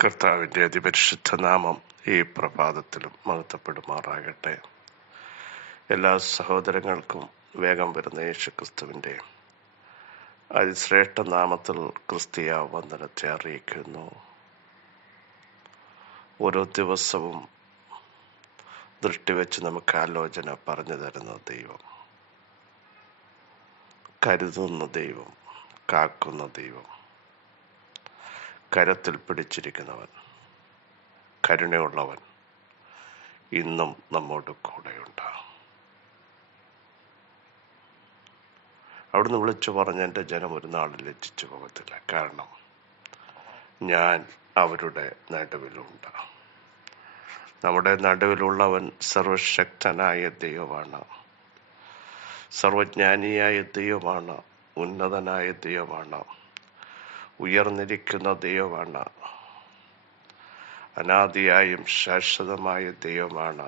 കർത്താവിൻ്റെ അതിപരിശുദ്ധ നാമം ഈ പ്രഭാതത്തിലും മഹത്വപ്പെടുമാറാകട്ടെ. എല്ലാ സഹോദരങ്ങൾക്കും വേഗം വരുന്ന യേശുക്രിസ്തുവിൻ്റെ അതിശ്രേഷ്ഠ നാമത്തിൽ ക്രിസ്തീയ വന്ദനത്തെ അറിയിക്കുന്നു. ഓരോ ദിവസവും ദൃഷ്ടിവെച്ച് നമുക്ക് ആലോചന പറഞ്ഞു തരുന്ന ദൈവം, കരുതുന്ന ദൈവം, കാക്കുന്ന ദൈവം, കരത്തിൽ പിടിച്ചിരിക്കുന്നവൻ, കരുണയുള്ളവൻ ഇന്നും നമ്മോട് കൂടെയുണ്ട്. അവിടുന്ന് വിളിച്ചു പറഞ്ഞ എൻ്റെ ജനം ഒരു നാളിൽ ലജ്ജിച്ചു പോകത്തില്ല, കാരണം ഞാൻ അവരുടെ നടുവിലുണ്ട്. നമ്മുടെ നടുവിലുള്ളവൻ സർവശക്തനായ ദൈവമാണ്, സർവജ്ഞാനിയായ ദൈവമാണ്, ഉന്നതനായ ദൈവമാണ്, ഉയർന്നിരിക്കുന്ന ദൈവമാണ്, അനാദിയായും ശാശ്വതമായ ദൈവമാണ്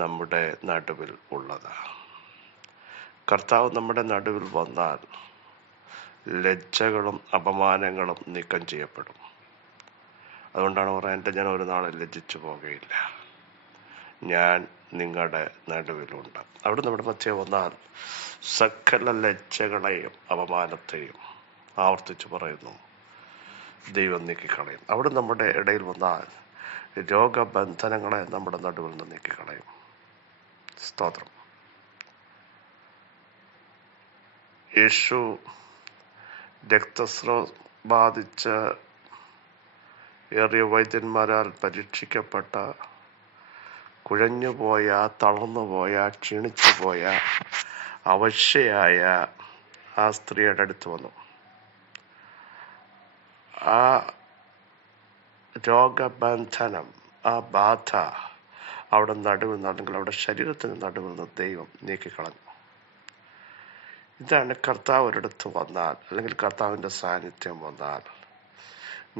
നമ്മുടെ നടുവിൽ ഉള്ളത്. കർത്താവ് നമ്മുടെ നടുവിൽ വന്നാൽ ലജ്ജകളും അപമാനങ്ങളും നീക്കം ചെയ്യപ്പെടും. അതുകൊണ്ടാണ് പറയുന്നത്, എൻ്റെ ജനം ഒരു നാളെ ലജ്ജിച്ചു പോകുകയില്ല, ഞാൻ നിങ്ങളുടെ നടുവിലുണ്ട്. അവിടെ നമ്മുടെ മധ്യേ വന്നാൽ സകല ലജ്ജകളെയും അപമാനത്തെയും ആവർത്തിച്ച് പറയുന്നു, ദൈവം നീക്കിക്കളയും. അവിടെ നമ്മുടെ ഇടയിൽ വന്നാൽ രോഗബന്ധനങ്ങളെ നമ്മുടെ നടുവിൽ നിന്ന് നീക്കിക്കളയും. സ്തോത്രം. യേശു രക്തസ്രാവം ബാധിച്ച് ഏറിയ വൈദ്യന്മാരാൽ പരീക്ഷിക്കപ്പെട്ട, കുഴഞ്ഞുപോയ, തളർന്നുപോയ, ക്ഷീണിച്ചുപോയ, അവശയായ ആ സ്ത്രീയുടെ അടുത്ത് വന്നു. ആ രോഗബന്ധനം, ആ ബാധ അവിടെ നടുവിൽ നിന്ന്, അല്ലെങ്കിൽ അവിടെ ശരീരത്തിന് നടുവിൽ നിന്ന് ദൈവം നീക്കിക്കളഞ്ഞു. ഇതാണ് കർത്താവ് ഒരിടത്ത് വന്നാൽ, അല്ലെങ്കിൽ കർത്താവിൻ്റെ സാന്നിധ്യം വന്നാൽ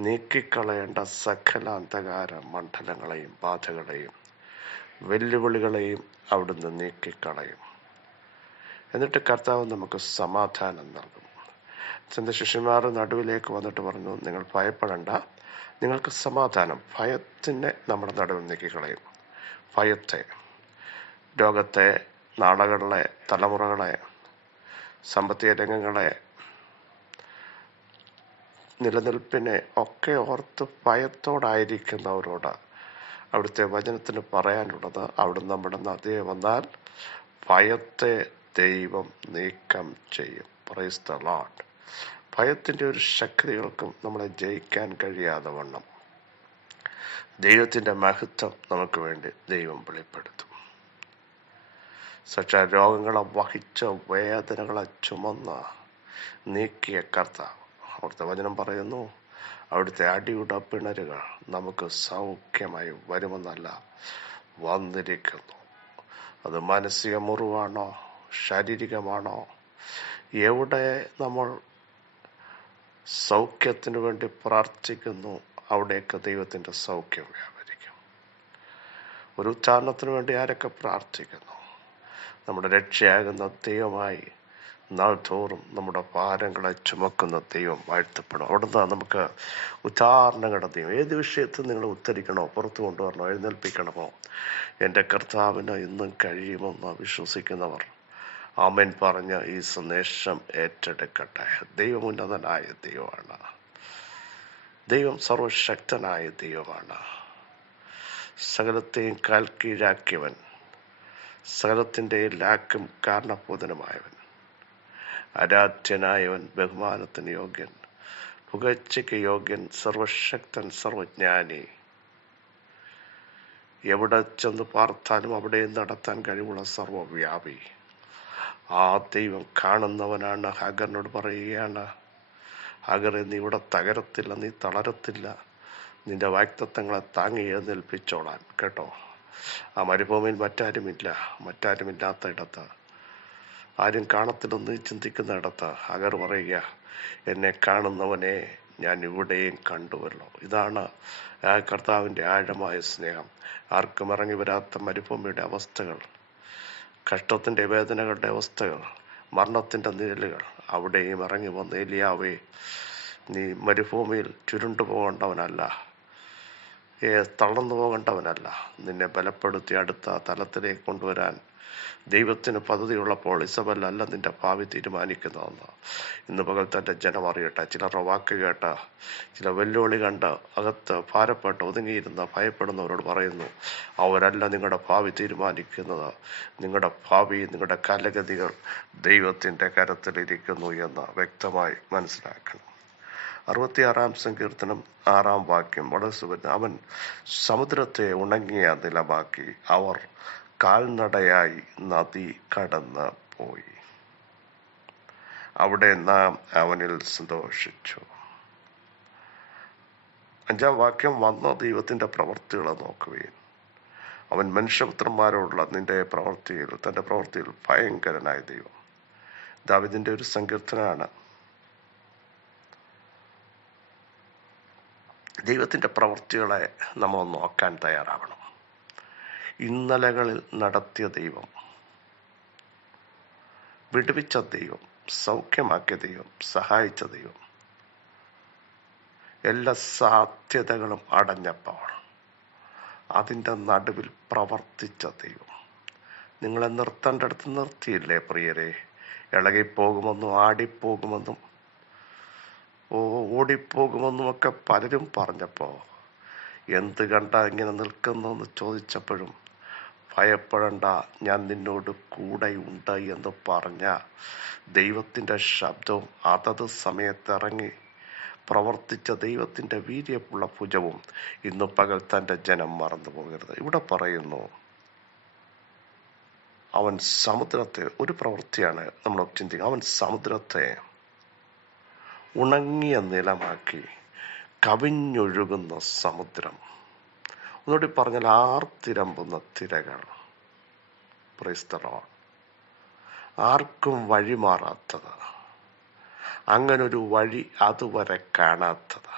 നീക്കിക്കളയേണ്ട സകല അന്ധകാര മണ്ഡലങ്ങളെയും ബാധകളെയും വെല്ലുവിളികളെയും അവിടുന്ന് നീക്കിക്കളയും. എന്നിട്ട് കർത്താവ് നമുക്ക് സമാധാനം നൽകും. തൻ്റെ ശിഷ്യന്മാർ നടുവിലേക്ക് വന്നിട്ട് പറഞ്ഞു, നിങ്ങൾ ഭയപ്പെടേണ്ട, നിങ്ങൾക്ക് സമാധാനം. ഭയത്തിനെ നമ്മുടെ നടുവിൽ നീക്കിക്കളയും. ഭയത്തെ, രോഗത്തെ, നാളുകളെ, തലമുറകളെ, സാമ്പത്തിക രംഗങ്ങളെ, നിലനിൽപ്പിനെ ഒക്കെ ഓർത്ത് ഭയത്തോടായിരിക്കുന്നവരോട് അവിടുത്തെ വചനത്തിന് പറയാനുള്ളത്, അവിടുന്ന് നമ്മുടെ നദിയെ വന്നാൽ ഭയത്തെ ദൈവം നീക്കം ചെയ്യും. Price the Lord. ഭയത്തിൻ്റെ ഒരു ശക്തികൾക്കും നമ്മളെ ജയിക്കാൻ കഴിയാതെ വണ്ണം ദൈവത്തിൻ്റെ മഹത്വം നമുക്ക് വേണ്ടി ദൈവം വെളിപ്പെടുത്തും. സച്ച രോഗങ്ങളെ വഹിച്ച, വേദനകളെ ചുമന്ന് നീക്കിയ കർത്താവ്, അവിടുത്തെ വചനം പറയുന്നു, അവിടുത്തെ അടിയുടെ പിണരുകൾ നമുക്ക് സൗഖ്യമായി വരുമെന്നല്ല, വന്നിരിക്കുന്നു. അത് മാനസിക മുറിവാണോ, ശാരീരികമാണോ, എവിടെ നമ്മൾ സൗഖ്യത്തിനു വേണ്ടി പ്രാർത്ഥിക്കുന്നു, അവിടെയൊക്കെ ദൈവത്തിൻ്റെ സൗഖ്യം വ്യാപരിക്കും. ഒരു ഉച്ചാരണത്തിന് വേണ്ടി ആരൊക്കെ പ്രാർത്ഥിക്കുന്നു, നമ്മുടെ രക്ഷയാകുന്ന ദൈവമായി നാൾ തോറും നമ്മുടെ ഭാരങ്ങളെ ചുമക്കുന്ന ദൈവം വാഴ്ത്തപ്പെടും. അവിടുന്ന് നമുക്ക് ഉദാഹരണങ്ങളുടെ ദൈവം. ഏത് വിഷയത്തിൽ നിങ്ങൾ ഉത്തരിക്കണോ, പുറത്തു കൊണ്ടുവരണോ, എഴുന്നേൽപ്പിക്കണമോ, എൻ്റെ കർത്താവിന് ഇന്നും കഴിയുമെന്ന് വിശ്വസിക്കുന്നവർ ആമേൻ പറഞ്ഞ് ഈ സന്ദേശം ഏറ്റെടുക്കട്ടെ. ദൈവം ഉന്നതനായ ദൈവമാണ്, ദൈവം സർവശക്തനായ ദൈവമാണ്. സകലത്തെയും കാൽ കീഴാക്കിയവൻ, സകലത്തിൻ്റെ ലാക്കും കാരണഭൂതനുമായവൻ, ആരാധ്യനായവൻ, ബഹുമാനത്തിന് യോഗ്യൻ, പുകഴ്ചയ്ക്ക് യോഗ്യൻ, സർവശക്തൻ, സർവജ്ഞാനി, എവിടെ ചെന്ന് പാർത്താലും അവിടെ നടത്താൻ കഴിവുള്ള സർവവ്യാപി, ആ ദൈവം കാണുന്നവനാണ്. ഹാഗറിനോട് പറയുകയാണ്, ഹാഗറെ, നീ ഇവിടെ തകരത്തില്ല, നീ തളരത്തില്ല, നിന്റെ വാഗ്ദത്തങ്ങളെ താങ്ങി എഴുന്നേൽപ്പിച്ചോളാൻ. കേട്ടോ, ആ മരുഭൂമിയിൽ മറ്റാരുമില്ലാത്ത ഇടത്ത്, ആരും കാണത്തില്ലെന്ന് ചിന്തിക്കുന്ന ഇടത്ത് ഹാഗർ പറയുക, എന്നെ കാണുന്നവനെ ഞാൻ ഇവിടെയും കണ്ടുവല്ലോ. ഇതാണ് ആ കർത്താവിൻ്റെ ആഴമായ സ്നേഹം. ആർക്കും ഇറങ്ങി വരാത്ത മരുഭൂമിയുടെ അവസ്ഥകൾ, കഷ്ടത്തിൻ്റെ വേദനകളുടെ അവസ്ഥകൾ, മരണത്തിൻ്റെ നിഴലുകൾ, അവിടെയും ഇറങ്ങി വന്ന്, ഏലിയാവേ, നീ മരുഭൂമിയിൽ ചുരുണ്ടു പോകേണ്ടവനല്ല, തളർന്നു പോകേണ്ടവനല്ല. നിന്നെ ബലപ്പെടുത്തി അടുത്ത തലത്തിലേക്ക് കൊണ്ടുവരാൻ ദൈവത്തിന് പദ്ധതിയുള്ളപ്പോൾ ഇസബല്ലല്ല നിന്റെ ഭാവി തീരുമാനിക്കുന്നതെന്ന് ഇന്ന് പകൽ തൻ്റെ ജനം അറിയട്ടെ. ചിലരുടെ വാക്ക് കേട്ട്, ചില വെല്ലുവിളി കണ്ട് അകത്ത് ഭാരപ്പെട്ട് ഒതുങ്ങിയിരുന്ന ഭയപ്പെടുന്നവരോട് പറയുന്നു, അവരല്ല നിങ്ങളുടെ ഭാവി തീരുമാനിക്കുന്നത്. നിങ്ങളുടെ ഭാവി, നിങ്ങളുടെ കാലഗതികൾ ദൈവത്തിൻ്റെ കരത്തിലിരിക്കുന്നു എന്ന് വ്യക്തമായി മനസ്സിലാക്കണം. 66-ാം സങ്കീർത്തനം 6-ാം വാക്യം വളരെ സുഖം. അവൻ സമുദ്രത്തെ ഉണങ്ങിയ നിലമാക്കി, അവർ കാൽനടയായി നദി കടന്ന് പോയി. അവിടെ നാം അവനിൽ സന്തോഷിച്ചു. 5-ാം വാക്യം, വന്ന ദൈവത്തിൻ്റെ പ്രവൃത്തികളെ നോക്കുകയും അവൻ മനുഷ്യപുത്രന്മാരോടുള്ള തൻ്റെ പ്രവൃത്തിയിൽ ഭയങ്കരനായ ദൈവം. ദാവീദിൻ്റെ ഒരു സങ്കീർത്തനമാണ്. ദൈവത്തിൻ്റെ പ്രവൃത്തികളെ നമ്മൾ നോക്കാൻ തയ്യാറാവണം. ഇന്നലകളിൽ നടത്തിയ ദൈവം, വിടുവിച്ച ദൈവം, സൗഖ്യമാക്കിയ ദൈവം, സഹായിച്ച ദൈവം, എല്ലാ സാധ്യതകളും അടഞ്ഞപ്പോൾ അതിൻ്റെ നടുവിൽ പ്രവർത്തിച്ച ദൈവം. നിങ്ങളെ നിർത്തേണ്ടടുത്ത് നിർത്തിയില്ലേ പ്രിയരെ? ഇളകിപ്പോകുമെന്നും ആടിപ്പോകുമെന്നും ഓടിപ്പോകുമെന്നുമൊക്കെ പലരും പറഞ്ഞപ്പോൾ, എന്ത് കണ്ട ഇങ്ങനെ നിൽക്കുന്നെന്ന് ചോദിച്ചപ്പോഴും ഭയപ്പെടണ്ട, ഞാൻ നിന്നോട് കൂടെയുണ്ട് എന്ന് പറഞ്ഞ ദൈവത്തിൻ്റെ ശബ്ദവും അതത് സമയത്തിറങ്ങി പ്രവർത്തിച്ച ദൈവത്തിൻ്റെ വീര്യമുള്ള ഭുജവും ഇന്ന് പകൽ തൻ്റെ ജനം മറന്നു പോകരുത്. ഇവിടെ പറയുന്നു, അവൻ സമുദ്രത്തെ, ഒരു പ്രവൃത്തിയാണ് നമ്മൾ ചിന്തിക്കുക, അവൻ സമുദ്രത്തെ ഉണങ്ങിയ നിലമാക്കി, കവിഞ്ഞൊഴുകുന്ന സമുദ്രം. ഒന്നുകൂടി പറഞ്ഞാൽ ആർത്തിരമ്പുന്ന തിരകൾ. Praise the Lord. ആർക്കും വഴിമാറാത്തത്, അങ്ങനൊരു വഴി അതുവരെ കാണാത്തത്,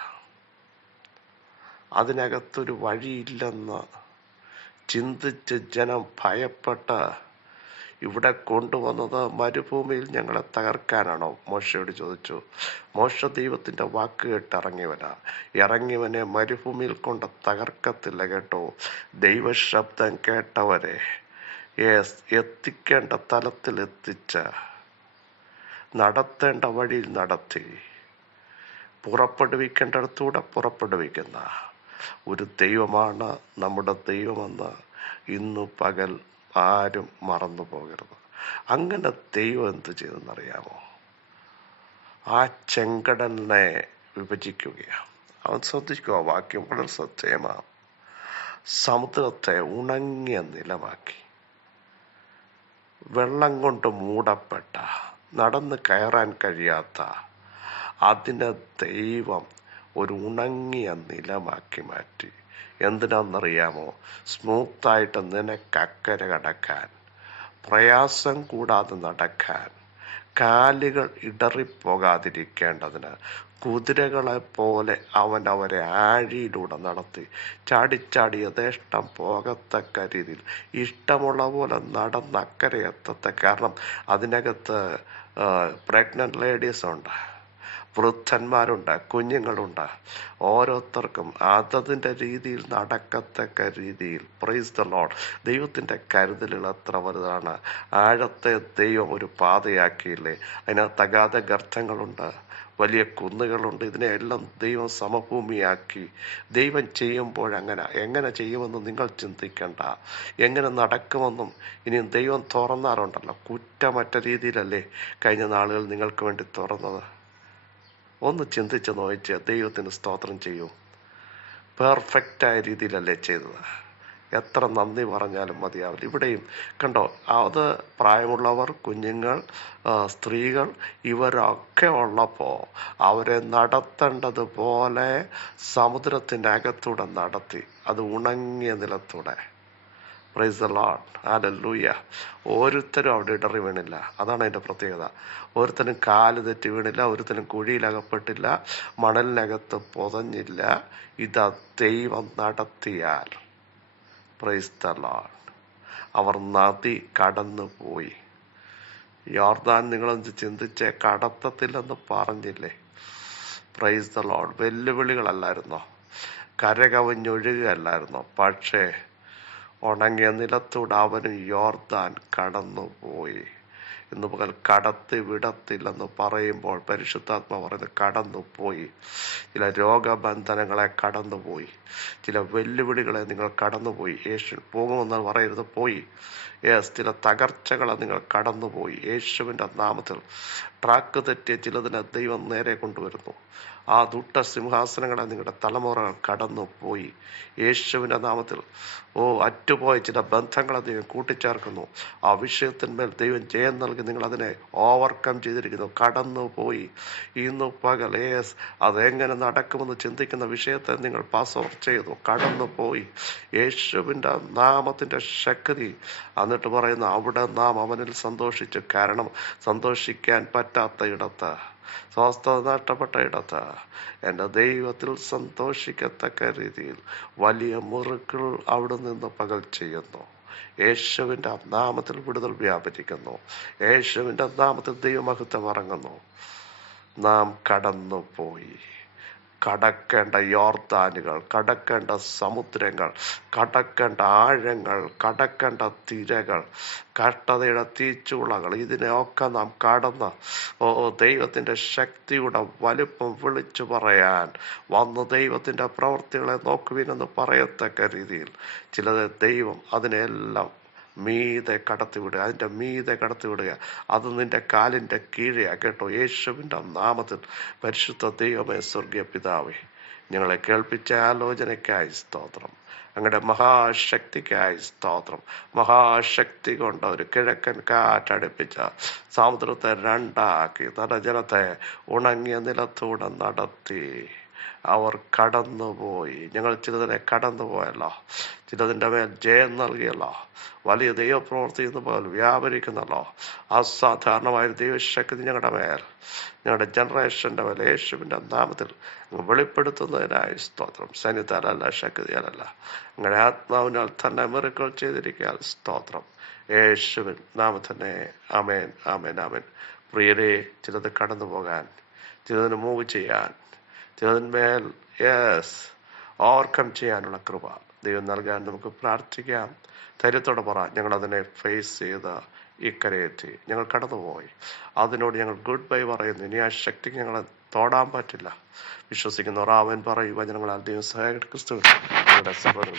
അതിനകത്തൊരു വഴിയില്ലെന്ന് ചിന്തിച്ച് ജനം ഭയപ്പെട്ട് ഇവിടെ കൊണ്ടുവന്നത് മരുഭൂമിയിൽ ഞങ്ങളെ തകർക്കാനാണോ? മോശയോട് ചോദിച്ചു. മോശ ദൈവത്തിൻ്റെ വാക്ക് കേട്ട് ഇറങ്ങിയവനെ മരുഭൂമിയിൽ കൊണ്ട് തകർക്കത്തില്ല കേട്ടോ. ദൈവശബ്ദം കേട്ടവരെ എത്തിക്കേണ്ട തലത്തിൽ എത്തിച്ച് നടത്തേണ്ട വഴിയിൽ നടത്തി പുറപ്പെടുവിക്കേണ്ടടത്തൂടെ പുറപ്പെടുവിക്കുന്ന ഒരു ദൈവമാണ് നമ്മുടെ ദൈവമെന്ന് ഇന്നു പകൽ ആരും മറന്നു പോകരുത്. അങ്ങനെ ദൈവം എന്ത് ചെയ്തെന്നറിയാമോ? ആ ചെങ്കടലിനെ വിഭജിക്കുകയാണ്. അവൻ ശ്രദ്ധിക്കുക, വാക്യം വളരെ സത്യമാണ്. സമുദ്രത്തെ ഉണങ്ങിയ നിലമാക്കി, വെള്ളം കൊണ്ട് മൂടപ്പെട്ട, നടന്ന് കയറാൻ കഴിയാത്ത അതിനെ ദൈവം ഒരു ഉണങ്ങിയ നിലമാക്കി മാറ്റി. എന്തിനാണെന്നറിയാമോ? സ്മൂത്തായിട്ട് നിനക്കക്കരെ കടക്കാൻ, പ്രയാസം കൂടാതെ നടക്കാൻ, കാലുകൾ ഇടറിപ്പോകാതിരിക്കേണ്ടതിന് കുതിരകളെ പോലെ അവൻ അവരെ ആഴിയിലൂടെ നടത്തി ചാടിച്ചാടി യഥേഷ്ടം പോകത്തക്ക രീതിയിൽ ഇഷ്ടമുള്ള പോലെ നടന്നക്കരെ എത്തത്തെ. കാരണം അതിനകത്ത് പ്രഗ്നന്റ് ലേഡീസ് ഉണ്ട്, വൃദ്ധന്മാരുണ്ട്, കുഞ്ഞുങ്ങളുണ്ട്. ഓരോരുത്തർക്കും അതതിൻ്റെ രീതിയിൽ നടക്കത്തക്ക രീതിയിൽ. Price the Lord. ദൈവത്തിൻ്റെ കരുതലുകൾ എത്ര വലുതാണ്. ആഴത്തെ ദൈവം ഒരു പാതയാക്കിയില്ലേ? അതിനകത്ത് അഗാധ ഗർത്തങ്ങളുണ്ട്, വലിയ കുന്നുകളുണ്ട്. ഇതിനെയെല്ലാം ദൈവം സമഭൂമിയാക്കി. ദൈവം ചെയ്യുമ്പോഴങ്ങനെ എങ്ങനെ ചെയ്യുമെന്ന് നിങ്ങൾ ചിന്തിക്കേണ്ട, എങ്ങനെ നടക്കുമെന്നും ഇനിയും ദൈവം തുറന്നാറുണ്ടല്ലോ. കുറ്റമറ്റ രീതിയിലല്ലേ കഴിഞ്ഞ നാളുകൾ നിങ്ങൾക്ക് വേണ്ടി തുറന്നത്? ഒന്ന് ചിന്തിച്ച് നോക്കിച്ച് ദൈവത്തിന് സ്തോത്രം ചെയ്യൂ. പെർഫെക്റ്റായ രീതിയിലല്ലേ ചെയ്തത്? എത്ര നന്ദി പറഞ്ഞാലും മതിയാവില്ല. ഇവിടെയും കണ്ടോ, അത് പ്രായമുള്ളവർ, കുഞ്ഞുങ്ങൾ, സ്ത്രീകൾ ഇവരൊക്കെ ഉള്ളപ്പോൾ അവരെ നടത്തേണ്ടതുപോലെ സമുദ്രത്തിൻ്റെ അകത്തൂടെ നടത്തി, അത് ഉണങ്ങിയ നിലത്തൂടെ. Praise the Lord. ഹല്ലേലൂയ. ഓരോരുത്തരും അവിടെ ഇടറി വീണില്ല. അതാണ് അതിൻ്റെ പ്രത്യേകത. ഓരോരുത്തരും കാല് തെറ്റി വീണില്ല, ഓരോരുത്തരും കുഴിയിലകപ്പെട്ടില്ല, മണലിനകത്ത് പൊതഞ്ഞില്ല. ഇതാ ദൈവം നടത്തിയാൽ. Price the Lord. അവർ നദി കടന്നു പോയി. യോർദാൻ നിങ്ങളൊന്ന് ചിന്തിച്ചേ, കടത്തത്തില്ലെന്ന് പറഞ്ഞില്ലേ? Praise the Lord. വെല്ലുവിളികളല്ലായിരുന്നോ? കരകവിഞ്ഞൊഴുകുകയല്ലായിരുന്നോ? പക്ഷേ ഉണങ്ങിയ നിലത്തൂടെ അവനും യോർദാൻ കടന്നുപോയി. ഇന്ന് പകൽ കടത്തി വിടത്തില്ലെന്ന് പറയുമ്പോൾ പരിശുദ്ധാത്മ പറയുന്നത് കടന്നുപോയി. ചില രോഗബന്ധനങ്ങളെ കടന്നുപോയി, ചില വെല്ലുവിളികളെ നിങ്ങൾ കടന്നുപോയി. യേശു പോകുമെന്ന് പറയരുത്, പോയി. ചില തകർച്ചകളെ നിങ്ങൾ കടന്നുപോയി. യേശുവിൻ്റെ നാമത്തിൽ ട്രാക്ക് തെറ്റിയ ചിലതിനെ ദൈവം നേരെ കൊണ്ടുവരുന്നു. ആ ദുഷ്ട സിംഹാസനങ്ങളെ നിങ്ങളുടെ തലമുറകൾ കടന്നുപോയി യേശുവിൻ്റെ നാമത്തിൽ. അറ്റുപോയ ചില ബന്ധങ്ങളെ ദൈവം കൂട്ടിച്ചേർക്കുന്നു. ആ വിഷയത്തിന്മേൽ ദൈവം ജയം നൽകി നിങ്ങൾ അതിനെ ഓവർകം ചെയ്തിരിക്കുന്നു. കടന്നുപോയി. ഇന്ന് പകൽ അതെങ്ങനെ നടക്കുമെന്ന് ചിന്തിക്കുന്ന വിഷയത്തെ നിങ്ങൾ പാസ് ഓവർ ചെയ്തു. കടന്നുപോയി യേശുവിൻ്റെ നാമത്തിൻ്റെ ശക്തി. എന്നിട്ട് പറയുന്നു, അവിടെ നാം അവനിൽ സന്തോഷിച്ചു. കാരണം സന്തോഷിക്കാൻ പറ്റാത്ത ഇടത്ത്, സ്വസ്ഥത നഷ്ടപ്പെട്ട ഇടത്ത് എൻ്റെ ദൈവത്തിൽ സന്തോഷിക്കത്തക്ക രീതിയിൽ വലിയ മുറുക്കൾ അവിടെ നിന്ന് പകൽ ചെയ്യുന്നു. യേശുവിൻ്റെ നാമത്തിൽ വിടുതൽ വ്യാപരിക്കുന്നു. യേശുവിൻ്റെ നാമത്തിൽ ദൈവമഹത്വം ഇറങ്ങുന്നു. നാം കടന്നുപോയി. കടക്കേണ്ട യോർദാനുകൾ, കടക്കേണ്ട സമുദ്രങ്ങൾ, കടക്കേണ്ട ആഴങ്ങൾ, കടക്കേണ്ട തിരകൾ, കഷ്ടതയുടെ തീച്ചുളകൾ, ഇതിനെയൊക്കെ നാം കടന്ന് ദൈവത്തിൻ്റെ ശക്തിയുടെ വലുപ്പം വിളിച്ചു പറയാൻ വന്ന് ദൈവത്തിൻ്റെ പ്രവൃത്തികളെ നോക്കുവിനെന്ന് പറയത്തക്ക രീതിയിൽ ചിലത് ദൈവം അതിനെല്ലാം മീതെ കടത്തിവിടുക. അതിൻ്റെ മീതെ കടത്തിവിടുക. അത് നിന്റെ കാലിൻ്റെ കീഴെയാ കേട്ടോ. യേശുവിൻ്റെ നാമത്തിൽ പരിശുദ്ധ ദൈവമേ, സ്വർഗീയ പിതാവേ, ഞങ്ങളെ കേൾപ്പിച്ച ആലോചനയ്ക്കായി സ്തോത്രം. അങ്ങയുടെ മഹാശക്തിക്കായി സ്തോത്രം. മഹാശക്തി കൊണ്ട് ഒരു കിഴക്കൻ കാറ്റടുപ്പിച്ച സമുദ്രത്തെ രണ്ടാക്കി നരജലത്തെ ഉണങ്ങിയ നിലത്തൂടെ നടത്തി അവർ കടന്നുപോയി. ഞങ്ങൾ ചിലതിനെ കടന്നുപോയല്ലോ, ചിലതിൻ്റെ മേൽ ജയം നൽകിയല്ലോ. വലിയ ദൈവപ്രവൃത്തി ഇന്ന് പോൽ വ്യാപരിക്കുന്നല്ലോ. അസാധാരണമായ ദൈവശക്തി ഞങ്ങളുടെ മേൽ, ഞങ്ങളുടെ ജനറേഷൻ്റെ മേൽ യേശുവിൻ്റെ നാമത്തിൽ വെളിപ്പെടുത്തുന്നതിനായി സ്തോത്രം. സൈന്യത്താലല്ല, ശക്തിയാലല്ല, ഞങ്ങളുടെ ആത്മാവിനാൽ തന്നെ മിറക്കിൾ ചെയ്തിരിക്കാൻ സ്തോത്രം. യേശുവിൻ നാമത്തിനെ ആമേൻ, ആമേൻ, ആമേൻ. പ്രിയരെ, ചിലത് കടന്നു പോകാൻ, ചിലതിന് മൂവ് ചെയ്യാൻ, ചിലതിന്മേൽ ഓവർകം ചെയ്യാനുള്ള കൃപ ദൈവം നൽകാൻ നമുക്ക് പ്രാർത്ഥിക്കാം. ധൈര്യത്തോടെ പറ, ഞങ്ങളതിനെ ഫേസ് ചെയ്ത് ഇക്കരയെത്തി. ഞങ്ങൾ കടന്നുപോയി. അതിനോട് ഞങ്ങൾ ഗുഡ് ബൈ പറയുന്നു. ഇനി ആ ശക്തിക്ക് ഞങ്ങളെ തോടാൻ പറ്റില്ല. വിശ്വസിക്കുന്നവർ ആമേൻ പറയുക. ഞങ്ങൾ ദൈവം സഹായിക്കട്ടെ. ക്രിസ്തു ഞങ്ങളുടെ സഭകൾ